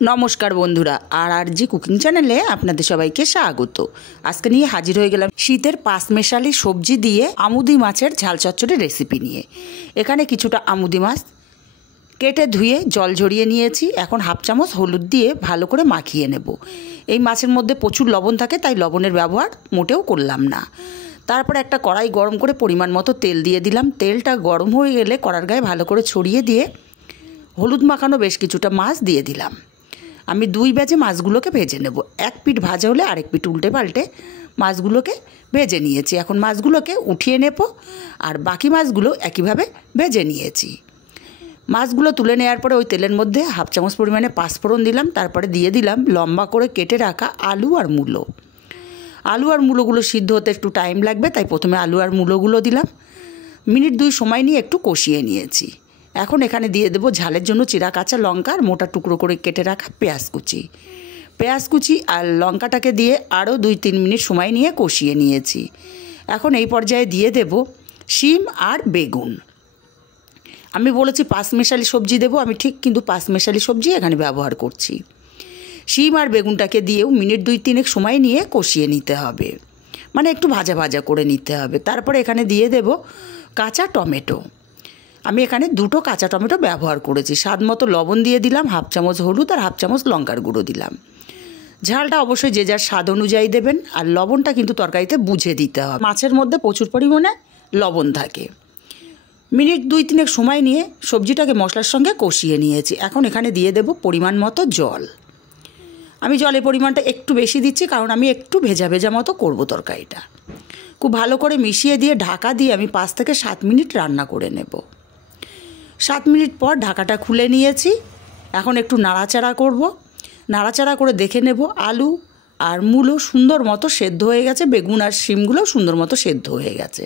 नमस्कार बंधुरा RRG cooking चैनेले आपनादेर सबाइके स्वागत। आजके निये हाजिर हये गेलाम शीतेर पाँचमेशाली सब्जी दिए आमुदी माछेर झाल चच्चड़ी रेसिपि निये। एखाने किछुटा आमुदी माछ केटे धुए जल झरिए नियेछि। एखन हाफ चामच हलुद दिए भालो करे माखिए नेब। एई माछेर मध्ये प्रचुर लवण थाके ताई लवणेर व्यवहार मोटेও करलाम ना। तारपर एकटा कड़ाई गरम करे परिमाण मतो तेल दिए दिलाम। तेलटा गरम हये गेले कड़ार गाये भालो करे छड़िए दिए हलुद माखानो बेश किछुटा माछ दिए दिलाम। आमी दुई बैचे माछगुलोके भेजे नेब। एक पिठ भाजा होले आरेक पिठ उल्टे पाल्टे माछगुलोके भेजे नियेछि। एखन माछगुलोके उठिए नेब और बाकी माछगुलो एकइभावे भेजे नियेछि। माछगुलो तुले नेওয়ার পরে ওই তেলের মধ্যে हाफ চামচ পরিমাণে পাঁচফোড়ন দিলাম। তারপরে দিয়ে দিলাম লম্বা করে কেটে রাখা আলু আর মূলো। আলু আর মূলোগুলো সিদ্ধ হতে একটু টাইম লাগবে, তাই প্রথমে আলু আর মূলোগুলো দিলাম। মিনিট দুই সময় নিয়ে একটু কষিয়ে নিয়েছি। এখন এখানে দিয়ে দেব ঝালের জন্য চিরা কাঁচা লঙ্কা আর মোটা টুকরো করে কেটে রাখা পেঁয়াজ কুচি আর লঙ্কাটাকে দিয়ে আরও 2-3 মিনিট সময় নিয়ে কষিয়ে নিয়েছি। এখন এই পর্যায়ে দিয়ে দেব শিম আর বেগুন। আমি বলেছি পাঁচমেশালি সবজি দেব, আমি ঠিক কিন্তু পাঁচমেশালি সবজি এখানে ব্যবহার করছি। শিম আর বেগুনটাকে দিয়েও মিনিট 2-3 সময় নিয়ে কষিয়ে নিতে হবে, মানে একটু ভাজা ভাজা করে নিতে হবে। তারপরে এখানে দিয়ে দেব কাঁচা টমেটো। আমি এখানে দুটো কাঁচা টমেটো ব্যবহার করেছি। স্বাদ মতো লবণ দিয়ে দিলাম, হাফ চামচ হলুদ আর হাফ চামচ লঙ্কার গুঁড়ো দিলাম। ঝালটা অবশ্যই যে যার স্বাদ অনুযায়ী দেবেন, আর লবণটা কিন্তু তরকারিতে বুঝে দিতে হবে। মাছের মধ্যে প্রচুর পরিমাণে লবণ থাকে। মিনিট 2-3 সময় নিয়ে সবজিটাকে মশলার সঙ্গে কষিয়ে নিয়েছি। এখন এখানে দিয়ে দেব পরিমাণ মতো জল। আমি জলের পরিমাণটা একটু বেশি দিচ্ছি, কারণ আমি একটু ভেজা ভেজা মতো করব তরকারিটা। খুব ভালো করে মিশিয়ে দিয়ে ঢাকা দিয়ে আমি 5 থেকে 7 মিনিট রান্না করে নেব। 7 মিনিট পর ঢাকাটা খুলে নিয়েছি। এখন একটু নাড়াচাড়া করব। নাড়াচাড়া করে দেখে নেব আলু আর মূলো সুন্দর মতো সেদ্ধ হয়ে গেছে, বেগুন আর শিমগুলো সুন্দর মতো সেদ্ধ হয়ে গেছে।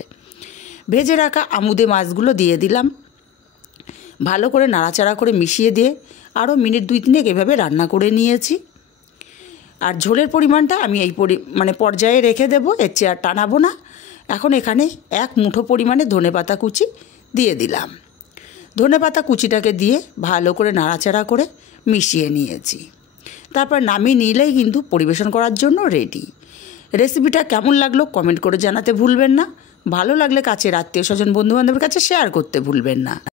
ভেজে রাখা আমুদে মাছগুলো দিয়ে দিলাম। ভালো করে নাড়াচাড়া করে মিশিয়ে দিয়ে আরও মিনিট 2-3 এভাবে রান্না করে নিয়েছি। আর ঝোলের পরিমাণটা আমি এই পর্যায়ে রেখে দেব, এর চেয়ে আর টানাবো না। এখন এখানে 1 মুঠো পরিমাণে ধনেপাতা কুচি দিয়ে দিলাম। ধনেপাতা কুচিটাকে দিয়ে ভালো করে নাড়াচাড়া করে মিশিয়ে নিয়েছি। তারপর নামিয়ে নিলেই কিন্তু পরিবেশন করার জন্য রেডি। রেসিপিটা কেমন লাগলো কমেন্ট করে জানাতে ভুলবেন না। ভালো লাগলে কাছের আত্মীয় স্বজন বন্ধুবান্ধবের কাছে শেয়ার করতে ভুলবেন না।